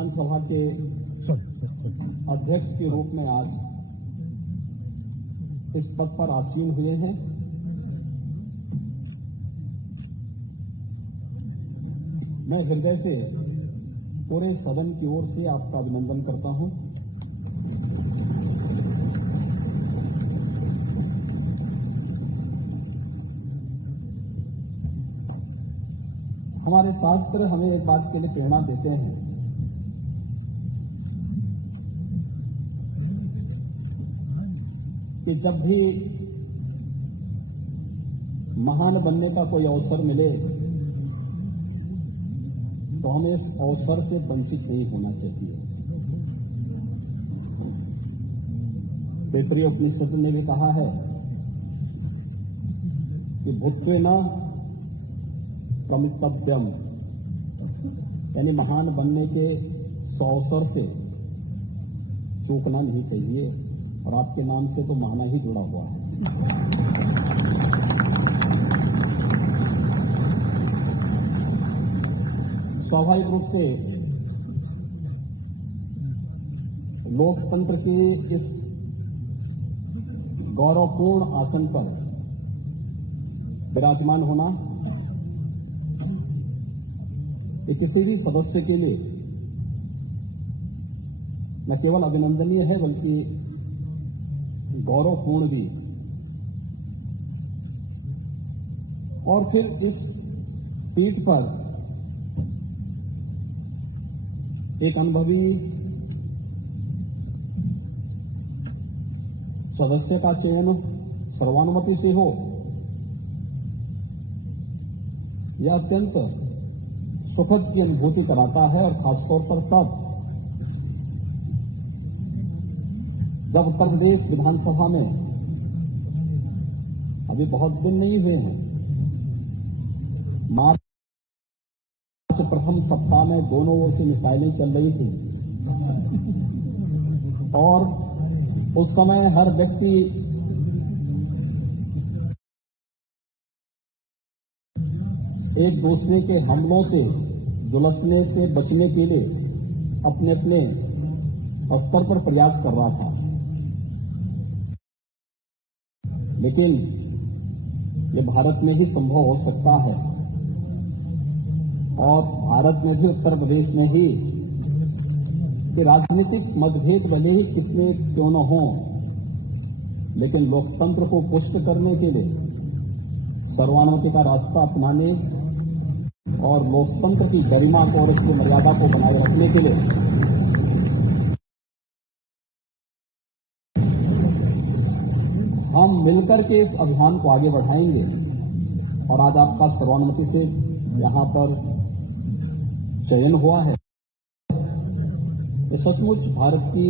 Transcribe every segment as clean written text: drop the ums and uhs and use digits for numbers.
विधानसभा के अध्यक्ष के रूप में आज इस पद पर आसीन हुए हैं। मैं हृदय से पूरे सदन की ओर से आपका अभिनंदन करता हूं। हमारे शास्त्र हमें एक बात के लिए प्रेरणा देते हैं कि जब भी महान बनने का कोई अवसर मिले तो हमें इस अवसर से वंचित नहीं होना चाहिए। तैत्तिरीय उपनिषद ने भी कहा है कि भूत्वेन प्रमितव्यम, यानी महान बनने के अवसर से चूकना नहीं चाहिए। और आपके नाम से तो माना ही जुड़ा हुआ है। स्वाभाविक रूप से लोकतंत्र के इस गौरवपूर्ण आसन पर विराजमान होना ये किसी भी सदस्य के लिए न केवल अभिनंदनीय है बल्कि गौरवपूर्ण भी। और फिर इस पीठ पर एक अनुभवी सदस्य का चयन सर्वानुमति से हो, यह अत्यंत सुखद की अनुभूति कराता है। और खासतौर पर तब जब उत्तर प्रदेश विधानसभा में अभी बहुत दिन नहीं हुए हैं, मार्च प्रथम सप्ताह में दोनों ओर से मिसाइलें चल रही थी और उस समय हर व्यक्ति एक दूसरे के हमलों से झुलसने से बचने के लिए अपने अपने स्तर पर प्रयास कर रहा था। लेकिन ये भारत में ही संभव हो सकता है और भारत में भी उत्तर प्रदेश में ही कि राजनीतिक मतभेद भले ही कितने क्यों न हों, लेकिन लोकतंत्र को पुष्ट करने के लिए सर्वानुमति का रास्ता अपनाने और लोकतंत्र की गरिमा को और उसकी मर्यादा को बनाए रखने के लिए हम मिलकर के इस अभियान को आगे बढ़ाएंगे। और आज आपका सर्वानुमति से यहां पर चयन हुआ है, ये सचमुच भारत की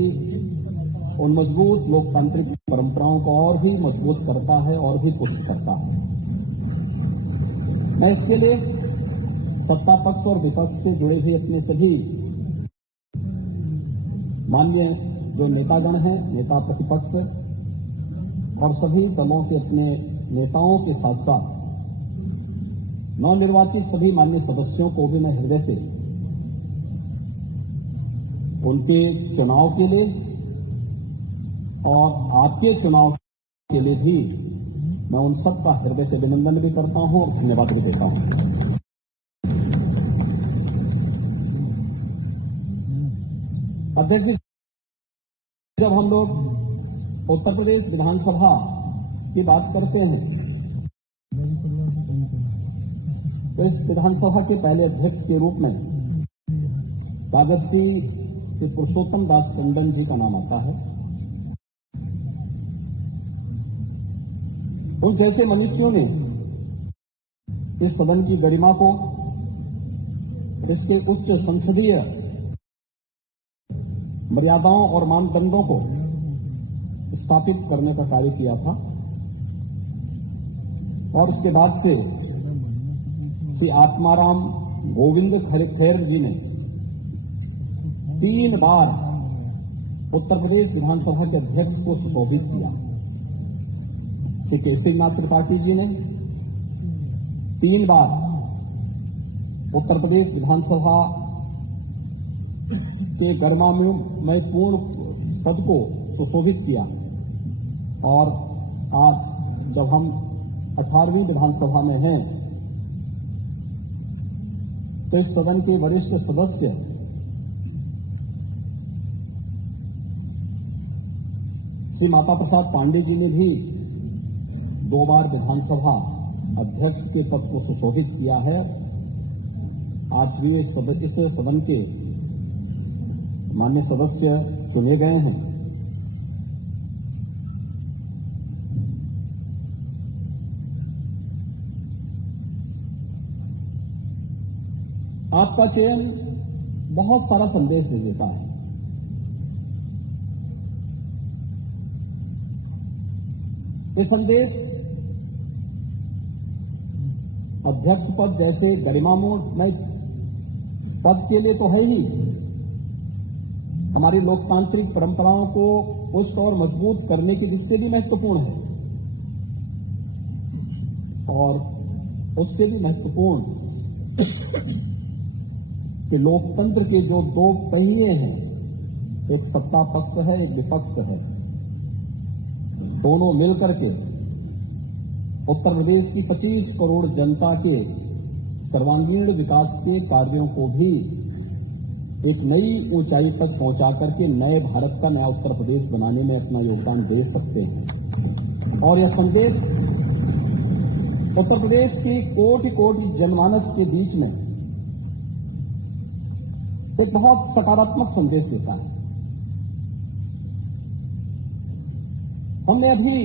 उन मजबूत लोकतांत्रिक परंपराओं को और भी मजबूत करता है और भी पुष्ट करता है। मैं इसके लिए सत्ता पक्ष और विपक्ष से जुड़े हुए अपने सभी माननीय जो नेतागण हैं, नेता प्रतिपक्ष और सभी दलों के अपने नेताओं के साथ साथ नवनिर्वाचित सभी माननीय सदस्यों को भी मैं हृदय से उनके चुनाव के लिए और आपके चुनाव के लिए भी मैं उन सबका हृदय से अभिनंदन भी करता हूं और धन्यवाद भी देता हूं। अध्यक्ष जी, जब हम लोग उत्तर प्रदेश विधानसभा की बात करते हैं तो इस विधानसभा के पहले अध्यक्ष के रूप में राजर्षि श्री पुरुषोत्तम दास टंडन जी का नाम आता है। उन जैसे मनुष्यों ने इस सदन की गरिमा को, इसके उच्च संसदीय मर्यादाओं और मानदंडों को स्थापित करने का कार्य किया था। और उसके बाद से श्री आत्माराम गोविंद खैर जी ने 3 बार उत्तर प्रदेश विधानसभा के अध्यक्ष को सुशोभित किया। श्री केसरीनाथ त्रिपाठी जी ने 3 बार उत्तर प्रदेश विधानसभा के गरिमामय पूर्ण पद को सुशोभित किया। और आज जब हम 18वीं विधानसभा में हैं तो इस सदन के वरिष्ठ सदस्य श्री माता प्रसाद पांडे जी ने भी 2 बार विधानसभा अध्यक्ष के पद को सुशोभित किया है। आज भी इस सदन के माननीय सदस्य चुने गए हैं। आपका चयन बहुत सारा संदेश दे देता है। ये संदेश अध्यक्ष पद जैसे गरिमामय पद के लिए तो है ही, हमारी लोकतांत्रिक परंपराओं को पुष्ट और मजबूत करने की दृष्टि से भी महत्वपूर्ण है, और उससे भी महत्वपूर्ण कि लोकतंत्र के जो 2 पहिए हैं, एक सत्ता पक्ष है, एक विपक्ष है, दोनों मिलकर के उत्तर प्रदेश की 25 करोड़ जनता के सर्वांगीण विकास के कार्यों को भी एक नई ऊंचाई तक पहुंचा करके नए भारत का नया उत्तर प्रदेश बनाने में अपना योगदान दे सकते हैं। और यह संदेश उत्तर प्रदेश की कोटि कोटि जनमानस के बीच में एक बहुत सकारात्मक संदेश देता है। हमने अभी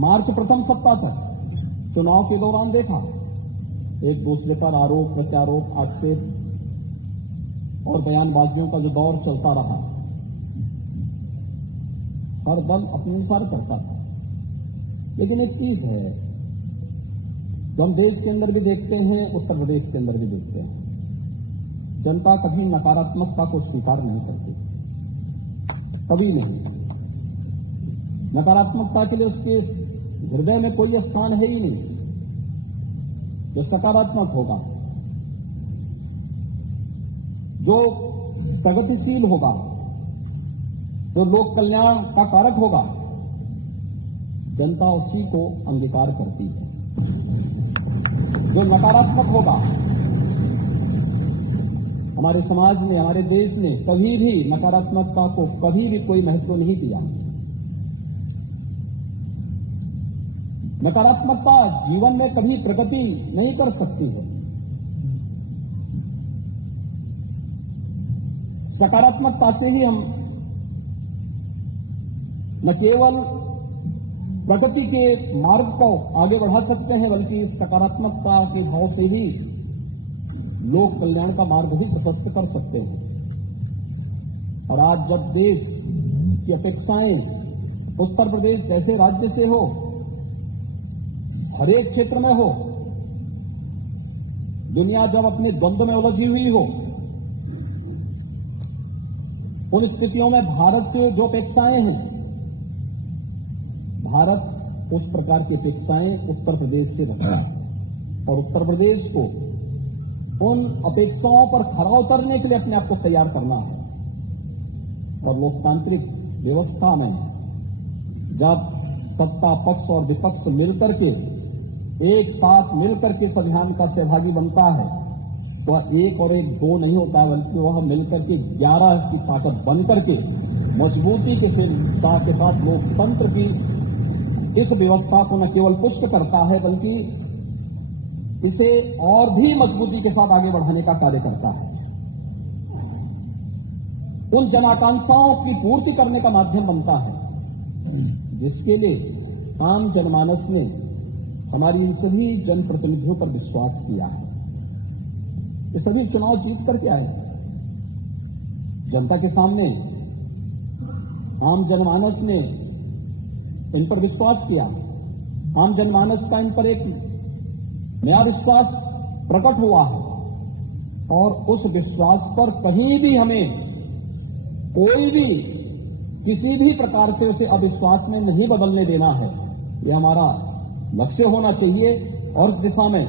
मार्च प्रथम सप्ताह तक चुनाव के दौरान देखा, एक दूसरे पर आरोप प्रत्यारोप, आक्षेप और बयानबाजियों का जो दौर चलता रहा, हर दल अपने अनुसार करता था। लेकिन एक चीज है जो हम देश के अंदर भी देखते हैं, उत्तर प्रदेश के अंदर भी देखते हैं, जनता कभी नकारात्मकता को स्वीकार नहीं करती, कभी नहीं। नकारात्मकता के लिए उसके हृदय में कोई स्थान है ही नहीं। जो सकारात्मक होगा, जो प्रगतिशील होगा, जो लोक कल्याण का कारक होगा, जनता उसी को अंगीकार करती है। जो नकारात्मक होगा, हमारे समाज में, हमारे देश ने कभी भी नकारात्मकता को कभी भी कोई महत्व नहीं दिया। नकारात्मकता जीवन में कभी प्रगति नहीं कर सकती है। सकारात्मकता से ही हम न केवल प्रगति के मार्ग को आगे बढ़ा सकते हैं, बल्कि सकारात्मकता के भाव से ही लोक कल्याण का मार्ग भी प्रशस्त कर सकते हैं। और आज जब देश की अपेक्षाएं उत्तर प्रदेश जैसे राज्य से हो, हर एक क्षेत्र में हो, दुनिया जब अपने द्वंद्व में उलझी हुई हो, उन स्थितियों में भारत से जो अपेक्षाएं हैं, भारत उस प्रकार की अपेक्षाएं उत्तर प्रदेश से रखता है और उत्तर प्रदेश को उन अपेक्षाओं पर खरा उतरने के लिए अपने आप को तैयार करना है। और लोकतांत्रिक व्यवस्था में जब सत्ता पक्ष और विपक्ष मिलकर के एक साथ मिलकर के इस अभियान का सहभागी बनता है, तो 1 और 1 2 नहीं होता, बल्कि वह मिलकर के 11 की ताकत बनकर के मजबूती के साथ लोकतंत्र की इस व्यवस्था को न केवल पुष्ट करता है, बल्कि इसे और भी मजबूती के साथ आगे बढ़ाने का कार्य करता है। उन जनाकांक्षाओं की पूर्ति करने का माध्यम बनता है, जिसके लिए आम जनमानस ने हमारी इन सभी जनप्रतिनिधियों पर विश्वास किया है। ये सभी चुनाव जीत करके आए, जनता के सामने आम जनमानस ने इन पर विश्वास किया। आम जनमानस का इन पर एक नया विश्वास प्रकट हुआ है, और उस विश्वास पर कहीं भी हमें कोई भी किसी भी प्रकार से उसे अविश्वास में नहीं बदलने देना है। यह हमारा लक्ष्य होना चाहिए, और इस दिशा में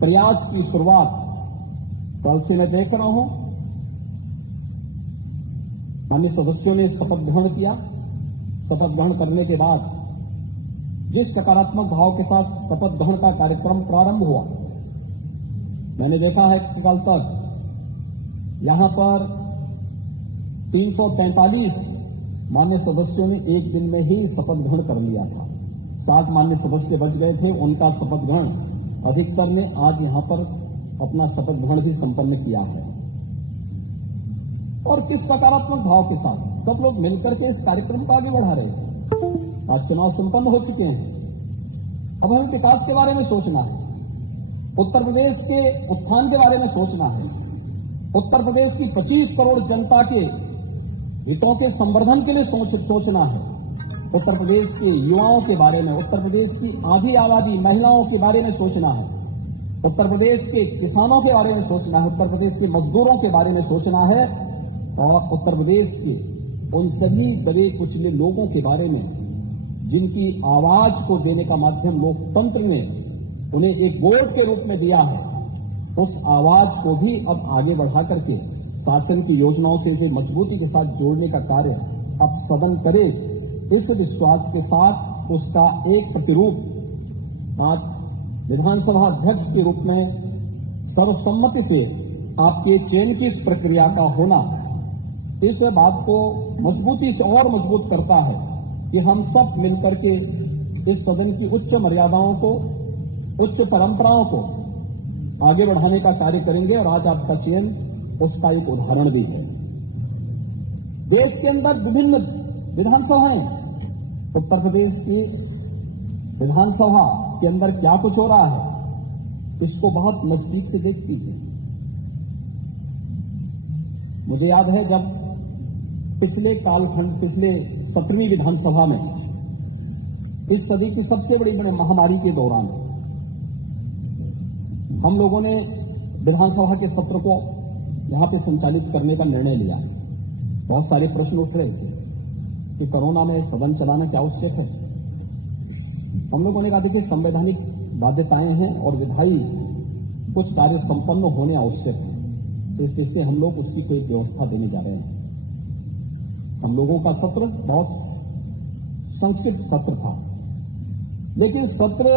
प्रयास की शुरुआत कल से मैं देख रहा हूं माननीय सदस्यों ने शपथ ग्रहण किया। शपथ ग्रहण करने के बाद जिस सकारात्मक भाव के साथ शपथ ग्रहण का कार्यक्रम प्रारंभ हुआ, मैंने देखा है कि कल तक यहां पर 345 मान्य सदस्यों ने एक दिन में ही शपथ ग्रहण कर लिया था। 60 मान्य सदस्य बच गए थे, उनका शपथ ग्रहण अधिकतर ने आज यहां पर अपना शपथ ग्रहण भी संपन्न किया है। और किस सकारात्मक भाव के साथ सब लोग मिलकर के इस कार्यक्रम को आगे बढ़ा रहे हैं। आज चुनाव संपन्न हो चुके हैं, अब हमें विकास के बारे में सोचना है, उत्तर प्रदेश के उत्थान के बारे में सोचना है, उत्तर प्रदेश की 25 करोड़ जनता के हितों के संवर्धन के लिए सोचना है, उत्तर प्रदेश के युवाओं के बारे में, उत्तर प्रदेश की आधी आबादी महिलाओं के बारे में सोचना है, उत्तर प्रदेश के किसानों के बारे में सोचना है, उत्तर प्रदेश के मजदूरों के बारे में सोचना है और उत्तर प्रदेश के उन सभी दबे कुचले लोगों के बारे में जिनकी आवाज को देने का माध्यम लोकतंत्र ने उन्हें एक वोट के रूप में दिया है, उस आवाज को भी अब आगे बढ़ा करके शासन की योजनाओं से इसे मजबूती के साथ जोड़ने का कार्य अब सदन करे। इस विश्वास के साथ उसका एक प्रतिरूप आज विधानसभा अध्यक्ष के रूप में सर्वसम्मति से आपके चयन की इस प्रक्रिया का होना इस बात को मजबूती से और मजबूत करता है कि हम सब मिलकर के इस सदन की उच्च मर्यादाओं को, उच्च परंपराओं को आगे बढ़ाने का कार्य करेंगे। और आज आपका चयन उसका एक उदाहरण भी है। देश के अंदर विभिन्न विधानसभाएं, उत्तर प्रदेश की विधानसभा के अंदर क्या कुछ हो रहा है इसको बहुत नजदीक से देखती है। मुझे याद है जब पिछले कालखंड, पिछले 17वीं विधानसभा में इस सदी की सबसे बड़ी महामारी के दौरान हम लोगों ने विधानसभा के सत्र को यहां पे संचालित करने का निर्णय लिया। बहुत सारे प्रश्न उठ रहे थे कि कोरोना में सदन चलाना क्या आवश्यक है। हम लोगों ने कहा देखिए संवैधानिक बाध्यताएं हैं और विधायी कुछ कार्य संपन्न होने आवश्यक है, तो इस दृष्टि से हम लोग उसकी कोई व्यवस्था देने जा रहे हैं। हम लोगों का सत्र बहुत संक्षिप्त सत्र था, लेकिन सत्र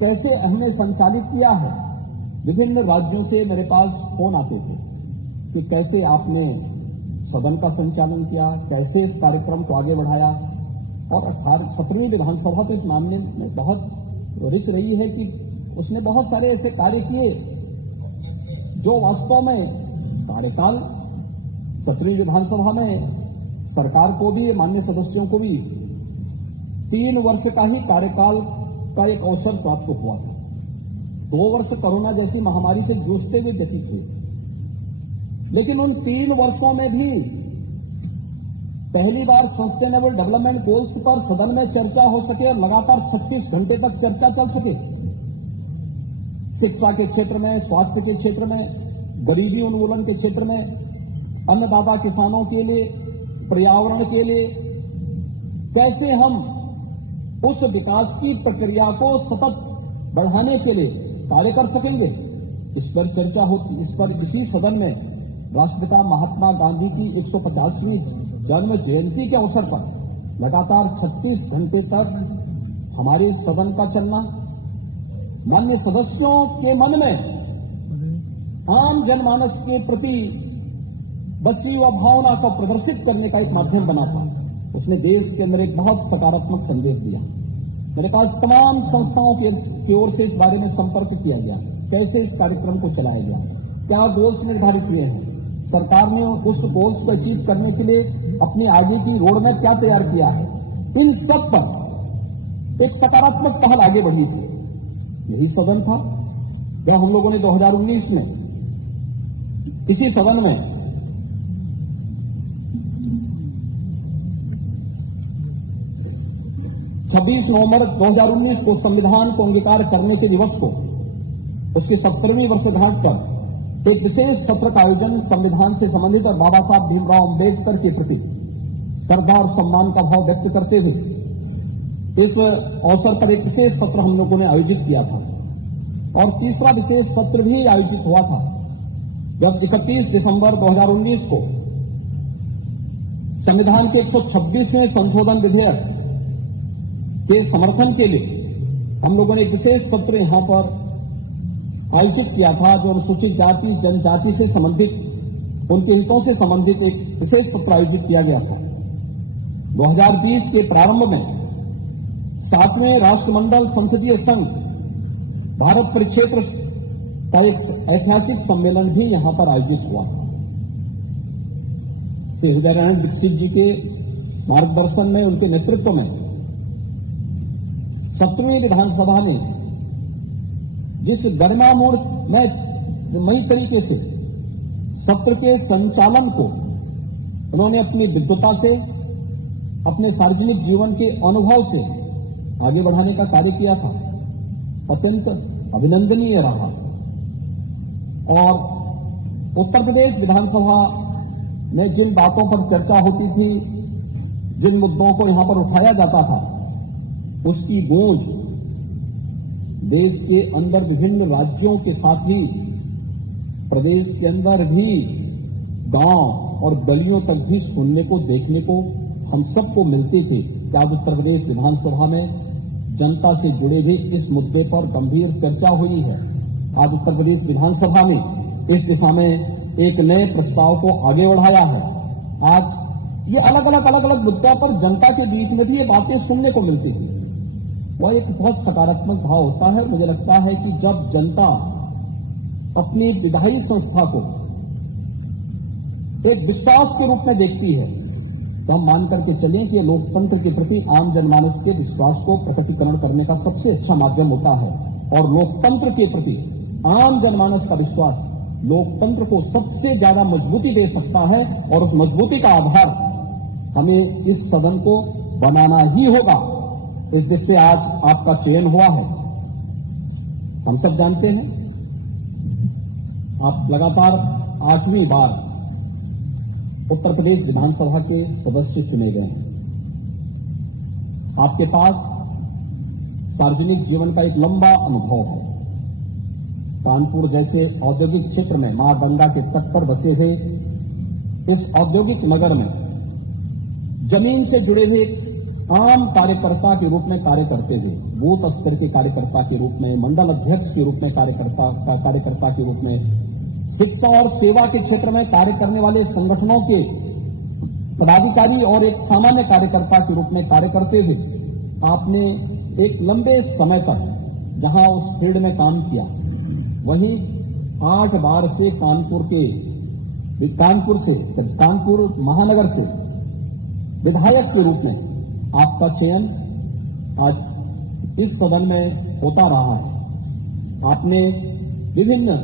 कैसे हमने संचालित किया है, विभिन्न राज्यों से मेरे पास फोन आते थे कि कैसे आपने सदन का संचालन किया, कैसे इस कार्यक्रम को आगे बढ़ाया। और 17वीं विधानसभा तो इस मामले में बहुत रिच रही है कि उसने बहुत सारे ऐसे कार्य किए जो वास्तव में कार्यकाल 17वीं विधानसभा में सरकार को भी, माननीय सदस्यों को भी 3 वर्ष का ही कार्यकाल का एक अवसर प्राप्त हुआ था। 2 वर्ष कोरोना जैसी महामारी से जूझते हुए व्यतीत हुए, लेकिन उन 3 वर्षों में भी पहली बार सस्टेनेबल डेवलपमेंट गोल्स पर सदन में चर्चा हो सके और लगातार 36 घंटे तक चर्चा चल सके। शिक्षा के क्षेत्र में, स्वास्थ्य के क्षेत्र में, गरीबी उन्मूलन के क्षेत्र में, अन्नदाता किसानों के लिए, पर्यावरण के लिए कैसे हम उस विकास की प्रक्रिया को सतत बढ़ाने के लिए कार्य कर सकेंगे, इस पर चर्चा होती। इस पर इसी सदन में राष्ट्रपिता महात्मा गांधी की 150वीं जन्म जयंती के अवसर पर लगातार 36 घंटे तक हमारे सदन का चलना माननीय सदस्यों के मन में आम जनमानस के प्रति बसी व भावना को प्रदर्शित करने का एक माध्यम बना था। उसने देश के अंदर एक बहुत सकारात्मक संदेश दिया। मेरे पास तमाम संस्थाओं की ओर से इस बारे में संपर्क किया गया, कैसे इस कार्यक्रम को चलाया गया, क्या गोल्स निर्धारित हुए हैं, सरकार ने उस गोल्स को अचीव करने के लिए अपनी आगे की रोड मैप क्या तैयार किया है। इन सब पर एक सकारात्मक पहल आगे बढ़ी थी। यही सदन था जब हम लोगों ने 2019 में इसी सदन में छब्बीस नवंबर 2019 को संविधान को अंगीकार करने के दिवस को, उसकी 70वीं वर्षगांठ पर एक विशेष सत्र का आयोजन संविधान से संबंधित और बाबा साहब भीमराव अम्बेडकर के प्रति श्रद्धा और सम्मान का भाव व्यक्त करते हुए इस अवसर पर एक विशेष सत्र हम लोगों ने आयोजित किया था। और तीसरा विशेष सत्र भी आयोजित हुआ था जब 31 दिसंबर 2019 को संविधान के 126वें संशोधन विधेयक के समर्थन के लिए हम लोगों ने एक विशेष सत्र यहां पर आयोजित किया था, जो अनुसूचित जाति जनजाति से संबंधित उनके हितों से संबंधित एक विशेष सत्र आयोजित किया गया था। 2020 के प्रारंभ में 7वें राष्ट्रमंडल संसदीय संघ भारत परिक्षेत्र का एक ऐतिहासिक सम्मेलन भी यहां पर आयोजित हुआ था। श्री हृदय नारायण दीक्षित जी के मार्गदर्शन में, उनके नेतृत्व में 17वीं विधानसभा ने जिस गरिमामयी तरीके से सत्र के संचालन को उन्होंने अपनी विद्वता से, अपने सार्वजनिक जीवन के अनुभव से आगे बढ़ाने का कार्य किया था, अत्यंत अभिनंदनीय रहा। और उत्तर प्रदेश विधानसभा में जिन बातों पर चर्चा होती थी, जिन मुद्दों को यहां पर उठाया जाता था, उसकी गूंज देश के अंदर विभिन्न राज्यों के साथ ही प्रदेश के अंदर भी गांव और गलियों तक भी सुनने को, देखने को हम सबको मिलती थी कि आज उत्तर प्रदेश विधानसभा में जनता से जुड़े भी इस मुद्दे पर गंभीर चर्चा हुई है। आज उत्तर प्रदेश विधानसभा में इस दिशा में एक नए प्रस्ताव को आगे बढ़ाया है। आज ये अलग अलग मुद्दों पर जनता के बीच में भी ये बातें सुनने को मिलती थी। वह एक बहुत सकारात्मक भाव होता है। मुझे लगता है कि जब जनता अपनी विधायी संस्था को एक विश्वास के रूप में देखती है, तो हम मान करके चलें कि लोकतंत्र के प्रति आम जनमानस के विश्वास को प्रकटीकरण करने का सबसे अच्छा माध्यम होता है। और लोकतंत्र के प्रति आम जनमानस का विश्वास लोकतंत्र को सबसे ज्यादा मजबूती दे सकता है, और उस मजबूती का आधार हमें इस सदन को बनाना ही होगा। इस देश से आज आपका चयन हुआ है। हम सब जानते हैं आप लगातार 8वीं बार उत्तर प्रदेश विधानसभा के सदस्य चुने गए हैं। आपके पास सार्वजनिक जीवन का एक लंबा अनुभव है। कानपुर जैसे औद्योगिक क्षेत्र में मां गंगा के तट पर बसे हुए इस औद्योगिक नगर में जमीन से जुड़े हुए आम कार्यकर्ता के रूप में कार्य करते हुए, बूथ स्तर के कार्यकर्ता के रूप में, मंडल अध्यक्ष के रूप में कार्यकर्ता के रूप में, शिक्षा और सेवा के क्षेत्र में कार्य करने वाले संगठनों के पदाधिकारी और एक सामान्य कार्यकर्ता के रूप में कार्य करते हुए आपने एक लंबे समय तक जहां उस फील्ड में काम किया, वहीं 8 बार से कानपुर महानगर से विधायक के रूप में आपका चयन आज इस सदन में होता रहा है। आपने विभिन्न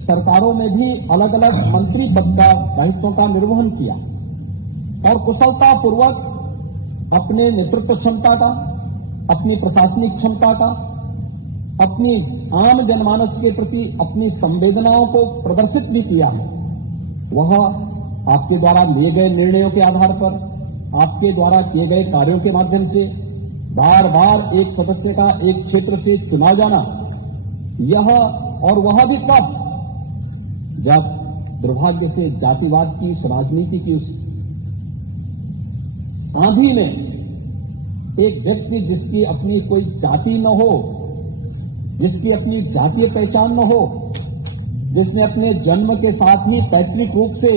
सरकारों में भी अलग अलग मंत्री पद का दायित्वों का निर्वहन किया और कुशलतापूर्वक अपने नेतृत्व क्षमता का, अपनी प्रशासनिक क्षमता का, अपनी आम जनमानस के प्रति अपनी संवेदनाओं को प्रदर्शित भी किया है। वह आपके द्वारा लिए गए निर्णयों के आधार पर, आपके द्वारा किए गए कार्यों के माध्यम से बार बार एक सदस्य का एक क्षेत्र से चुना जाना, यह और वह भी कब, जब दुर्भाग्य से जातिवाद की, राजनीति की उस आंधी में एक व्यक्ति जिसकी अपनी कोई जाति न हो, जिसकी अपनी जातीय पहचान न हो, जिसने अपने जन्म के साथ ही पैतृक रूप से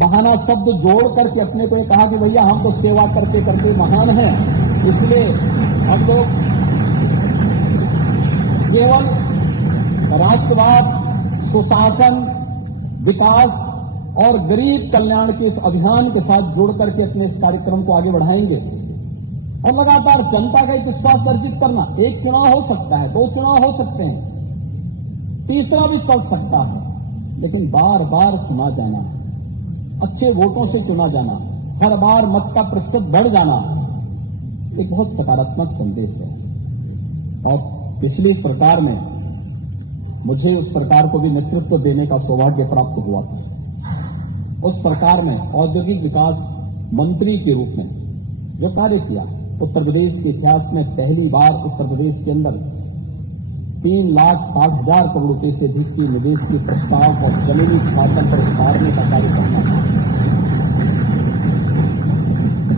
महाना शब्द जोड़ करके अपने को कहा कि भैया हम तो सेवा करते करते महान हैं, इसलिए हम लोग केवल राष्ट्रवाद, सुशासन, विकास और गरीब कल्याण के इस अभियान के साथ जुड़ करके अपने इस कार्यक्रम को आगे बढ़ाएंगे। और लगातार जनता का एक विश्वास अर्जित करना, एक चुनाव हो सकता है, 2 चुनाव हो सकते हैं, तीसरा भी चल सकता है, लेकिन बार बार चुना जाना, अच्छे वोटों से चुना जाना, हर बार मत का प्रतिशत बढ़ जाना, एक बहुत सकारात्मक संदेश है। और पिछली सरकार में मुझे उस सरकार को भी नेतृत्व देने का सौभाग्य प्राप्त हुआ था। उस सरकार में औद्योगिक विकास मंत्री के रूप में जो कार्य किया, उत्तर प्रदेश के इतिहास में पहली बार उत्तर प्रदेश के अंदर 3,60,000 करोड़ रुपए से अधिक की निवेश के प्रस्ताव और जमीनी खातन पर उतारने का कार्य करना था।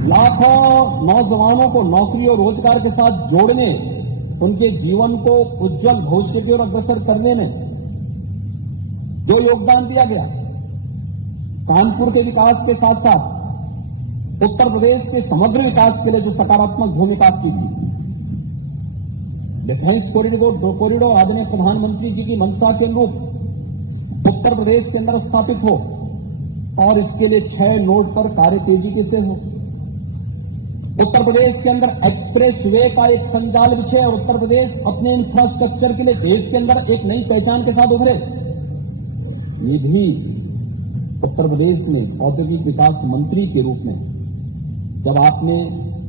लाखों नौजवानों को नौकरी और रोजगार के साथ जोड़ने, उनके जीवन को उज्जवल भविष्य की ओर अग्रसर करने में जो योगदान दिया गया, कानपुर के विकास के साथ साथ उत्तर प्रदेश के समग्र विकास के लिए जो सकारात्मक भूमिका आपकी थी, डिफेंस कॉरिडोर आदरणीय प्रधानमंत्री जी की मंशा के अनुरूप उत्तर प्रदेश के अंदर स्थापित हो और इसके लिए 6 नोड पर कार्य तेजी से हो। उत्तर प्रदेश के अंदर एक्सप्रेस वे का एक संजाल बिछे और उत्तर प्रदेश अपने इंफ्रास्ट्रक्चर के लिए देश के अंदर एक नई पहचान के साथ उभरे। ये भी उत्तर प्रदेश में औद्योगिक विकास मंत्री के रूप में जब आपने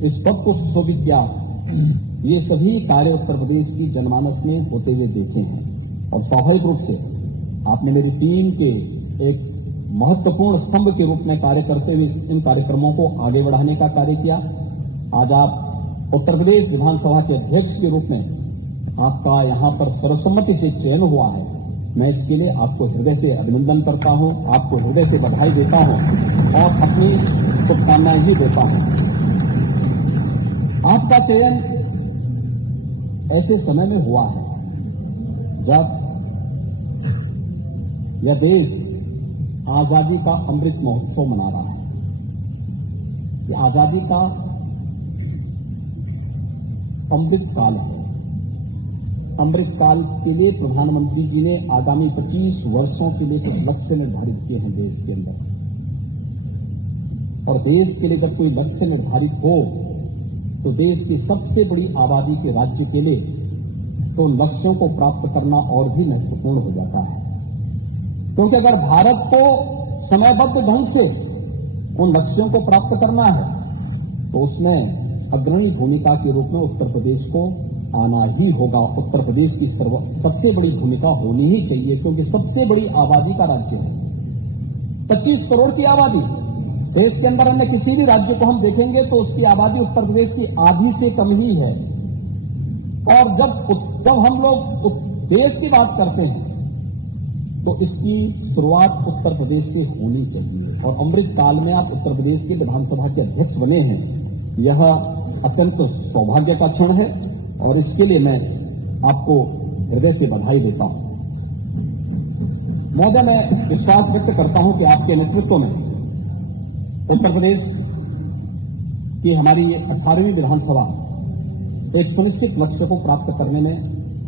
इस पद को सुशोभित किया, ये सभी कार्य उत्तर प्रदेश की जनमानस में होते हुए देखे हैं और स्वाभाविक रूप से आपने मेरी टीम के एक महत्वपूर्ण स्तंभ के रूप में कार्य करते हुए इन कार्यक्रमों को आगे बढ़ाने का कार्य किया। आज आप उत्तर प्रदेश विधानसभा के अध्यक्ष के रूप में आपका यहां पर सर्वसम्मति से चयन हुआ है। मैं इसके लिए आपको हृदय से अभिनंदन करता हूं, आपको हृदय से बधाई देता हूं और अपनी शुभकामनाएं भी देता हूं। आपका चयन ऐसे समय में हुआ है जब यह देश आजादी का अमृत महोत्सव मना रहा है। यह आजादी का अमृत काल है। अमृत काल के लिए प्रधानमंत्री जी ने आगामी 25 वर्षों के लिए कुछ लक्ष्य निर्धारित किए हैं देश के अंदर, और देश के लिए जब कोई लक्ष्य निर्धारित हो तो देश की सबसे बड़ी आबादी के राज्य के लिए तो लक्ष्यों को प्राप्त करना और भी महत्वपूर्ण हो जाता है, क्योंकि अगर भारत को समयबद्ध ढंग से उन लक्ष्यों को प्राप्त करना है तो उसमें अग्रणी भूमिका के रूप में उत्तर प्रदेश को आना ही होगा। उत्तर प्रदेश की सबसे बड़ी भूमिका होनी ही चाहिए, क्योंकि सबसे बड़ी आबादी का राज्य है। 25 करोड़ की आबादी देश के अंदर अन्य किसी भी राज्य को हम देखेंगे तो उसकी आबादी उत्तर प्रदेश की आधी से कम ही है। और जब हम लोग देश की बात करते हैं तो इसकी शुरुआत उत्तर प्रदेश से होनी चाहिए। और अमृत काल में आप उत्तर प्रदेश के विधानसभा के अध्यक्ष बने हैं, यह अत्यंत सौभाग्य का क्षण है और इसके लिए मैं आपको हृदय से बधाई देता हूं। महोदय, मैं विश्वास व्यक्त करता हूं कि आपके नेतृत्व में उत्तर प्रदेश की हमारी 18वीं विधानसभा एक सुनिश्चित लक्ष्य को प्राप्त करने में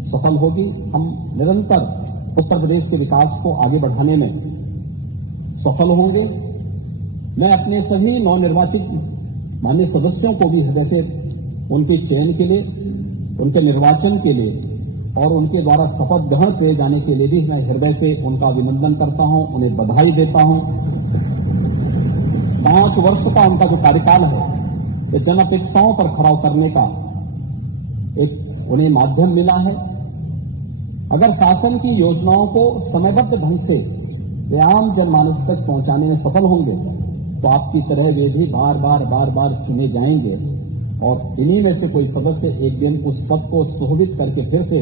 सफल होगी। हम निरंतर उत्तर प्रदेश के विकास को आगे बढ़ाने में सफल होंगे। मैं अपने सभी नवनिर्वाचित माननीय सदस्यों को भी हृदय से उनके चयन के लिए, उनके निर्वाचन के लिए और उनके द्वारा शपथ ग्रहण किए जाने के लिए भी मैं हृदय से उनका अभिनंदन करता हूं, उन्हें बधाई देता हूं। 5 वर्ष का उनका जो कार्यकाल है, ये जन अपेक्षाओं पर खरा उतरने का एक उन्हें माध्यम मिला है। अगर शासन की योजनाओं को समयबद्ध ढंग से वे आम जनमानस तक पहुंचाने में सफल होंगे तो आपकी तरह वे भी बार बार चुने जाएंगे और इन्हीं में से कोई सदस्य एक दिन उस पद को सुशोभित करके फिर से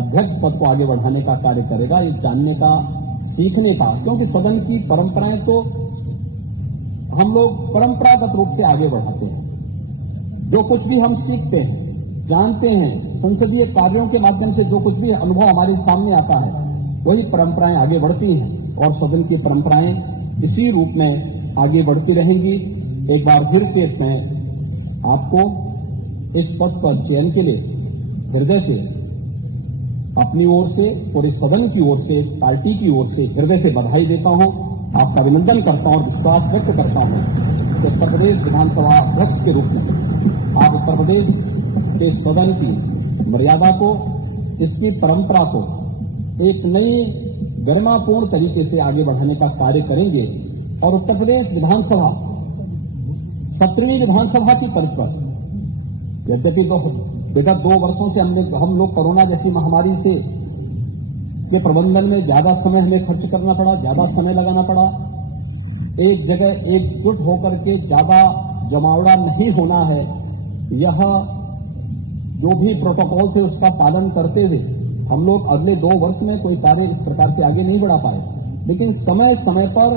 अध्यक्ष पद को आगे बढ़ाने का कार्य करेगा। ये जानने का, सीखने का, क्योंकि सदन की परंपराएं तो हम लोग परंपरागत रूप से आगे बढ़ाते हैं। जो कुछ भी हम सीखते हैं, जानते हैं, संसदीय कार्यों के माध्यम से जो कुछ भी अनुभव हमारे सामने आता है, वही परंपराएं आगे बढ़ती हैं और सदन की परंपराएं इसी रूप में आगे बढ़ती रहेंगी। एक बार फिर से मैं आपको इस पद पर चयन के लिए हृदय से, अपनी ओर से, पूरे सदन की ओर से, पार्टी की ओर से हृदय से बधाई देता हूं, आपका अभिनंदन करता हूं और विश्वास व्यक्त करता हूं कि उत्तर प्रदेश विधानसभा अध्यक्ष के रूप में आप उत्तर प्रदेश के सदन की मर्यादा को, इसकी परंपरा को एक नई गरिमापूर्ण तरीके से आगे बढ़ाने का कार्य करेंगे और उत्तर प्रदेश विधानसभा 17वीं विधानसभा की तर्ज पर, यद्यपि विगत 2 वर्षों से हम लोग कोरोना जैसी महामारी से के प्रबंधन में ज्यादा समय हमें खर्च करना पड़ा, ज्यादा समय लगाना पड़ा, एक जगह एकजुट होकर के ज्यादा जमावड़ा नहीं होना है, यह जो भी प्रोटोकॉल थे उसका पालन करते हुए हम लोग अगले 2 वर्ष में कोई कार्य इस प्रकार से आगे नहीं बढ़ा पाए, लेकिन समय समय पर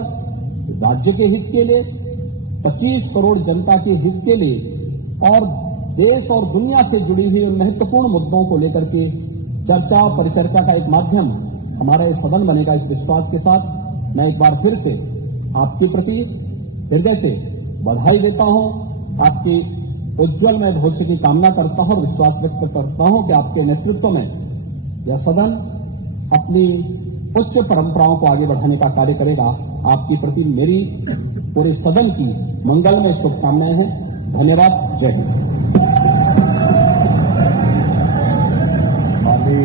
राज्य के हित के लिए, 25 करोड़ जनता के हित के लिए और देश और दुनिया से जुड़ी हुई महत्वपूर्ण मुद्दों को लेकर के चर्चा परिचर्चा का एक माध्यम हमारा ये सदन बनेगा। इस विश्वास के साथ मैं एक बार फिर से आपके प्रति हृदय से बधाई देता हूं, आपकी उज्जवल में भविष्य की कामना करता हूं और विश्वास व्यक्त करता हूं कि आपके नेतृत्व में यह सदन अपनी उच्च परंपराओं को आगे बढ़ाने का कार्य करेगा। आपके प्रति मेरी पूरे सदन की मंगलमय शुभकामनाएं हैं। धन्यवाद। जय हिंद। माननीय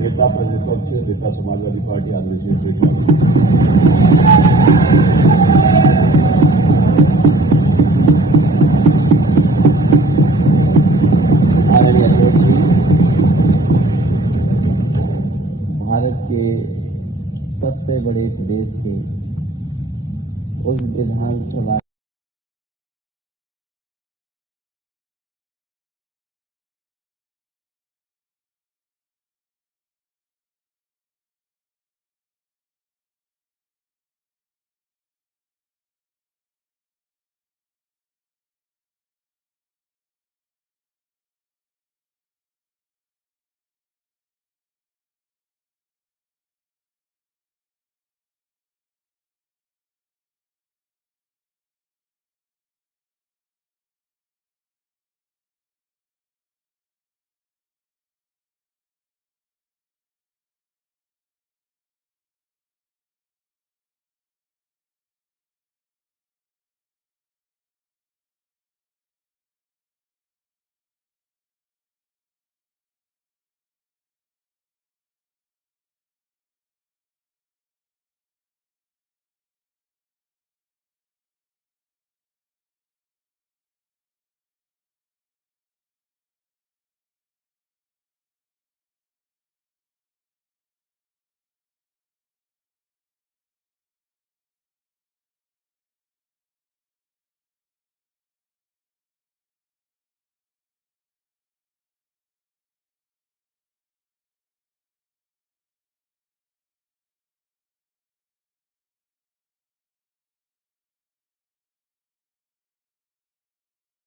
नेता प्रतिपक्ष नेता समाजवादी पार्टी आदरणीय भारत के सबसे बड़े प्रदेश के उस विधानसभा